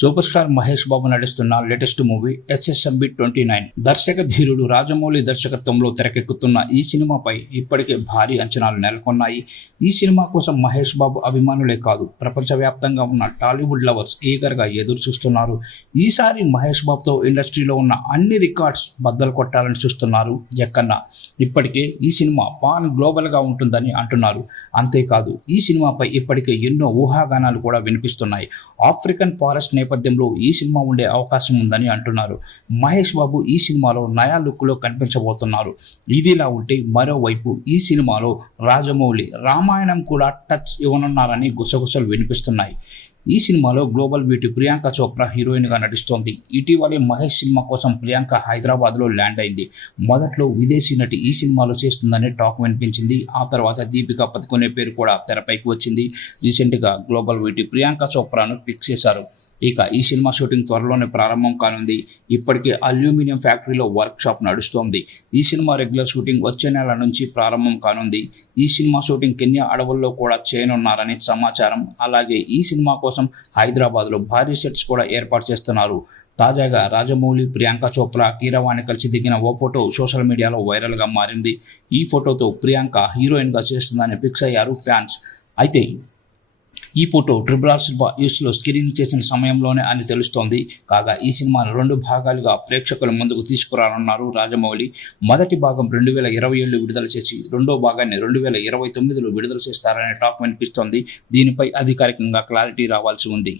Super star Mahesh Babu నటిస్తున్న latest movie SSMB 29. దర్శక ధీరుడు రాజమౌళి దర్శకత్వంలో తెరకెక్కుతున్న ఈ సినిమాపై ఇప్పటికే భారీ అంచనాలు నెలకొన్నాయి. ఈ సినిమా కోసం మహేష్ బాబు అభిమానులే కాదు, ప్రపంచవ్యాప్తంగా ఉన్న టాలీవుడ్ లవర్స్ ఈగర్గా ఎదురు చూస్తున్నారు. ఈసారి మహేష్ బాబుతో ఇండస్ట్రీలో ఉన్న అన్ని రికార్డ్స్ బద్దలు కొట్టాలని చూస్తున్నారు జక్కన్న. ఇప్పటికే ఈ సినిమా పాన్ గ్లోబల్గా ఉంటుందని అంటున్నారు. అంతేకాదు, ఈ సినిమాపై ఇప్పటికే ఎన్నో ఊహాగానాలు కూడా వినిపిస్తున్నాయి. ఆఫ్రికన్ ఫారెస్ట్ నేపథ్యంలో ఈ సినిమా ఉండే అవకాశం ఉందని అంటున్నారు. మహేష్ బాబు ఈ సినిమాలో నయా లుక్లో కనిపించబోతున్నారు. ఇదిలా ఉంటే మరోవైపు ఈ సినిమాలో రాజమౌళి రామాయణం కూడా టచ్ ఇవ్వనున్నారని గుసగుసలు వినిపిస్తున్నాయి. ఈ సినిమాలో గ్లోబల్ బ్యూటీ ప్రియాంక చోప్రా హీరోయిన్గా నటిస్తోంది. ఇటీవలే మహేష్ సినిమా కోసం ప్రియాంక హైదరాబాద్లో ల్యాండ్ అయింది. మొదట్లో విదేశీ నటి ఈ సినిమాలో చేస్తుందని టాక్ వినిపించింది. ఆ తర్వాత దీపికా పదుకొనే పేరు కూడా తెరపైకి వచ్చింది. రీసెంట్గా గ్లోబల్ బ్యూటీ ప్రియాంక చోప్రాను ఫిక్స్ చేశారు. ఇక ఈ సినిమా షూటింగ్ త్వరలోనే ప్రారంభం కానుంది. ఇప్పటికే అల్యూమినియం ఫ్యాక్టరీలో వర్క్ షాప్ నడుస్తోంది. ఈ సినిమా రెగ్యులర్ షూటింగ్ వచ్చే నెల నుంచి ప్రారంభం కానుంది. ఈ సినిమా షూటింగ్ కెన్యా అడవుల్లో కూడా చేయనున్నారని సమాచారం. అలాగే ఈ సినిమా కోసం హైదరాబాద్లో భారీ సెట్స్ కూడా ఏర్పాటు చేస్తున్నారు. తాజాగా రాజమౌళి, ప్రియాంక చోప్రా, కీరవాణి కలిసి దిగిన ఓ ఫోటో సోషల్ మీడియాలో వైరల్గా మారింది. ఈ ఫోటోతో ప్రియాంక హీరోయిన్గా చేస్తుందని ఫిక్స్ అయ్యారు ఫ్యాన్స్. అయితే ఈ ఫోటో RRR సినిమా యూస్లో స్క్రీనింగ్ చేసిన సమయంలోనే అని తెలుస్తోంది. కాగా ఈ సినిమాను 2 భాగాలుగా ప్రేక్షకుల ముందుకు తీసుకురానున్నారు రాజమౌళి. మొదటి భాగం 2027 విడుదల చేసి రెండో భాగాన్ని 2029లో విడుదల చేస్తారనే టాక్ వినిపిస్తోంది. దీనిపై అధికారికంగా క్లారిటీ రావాల్సి ఉంది.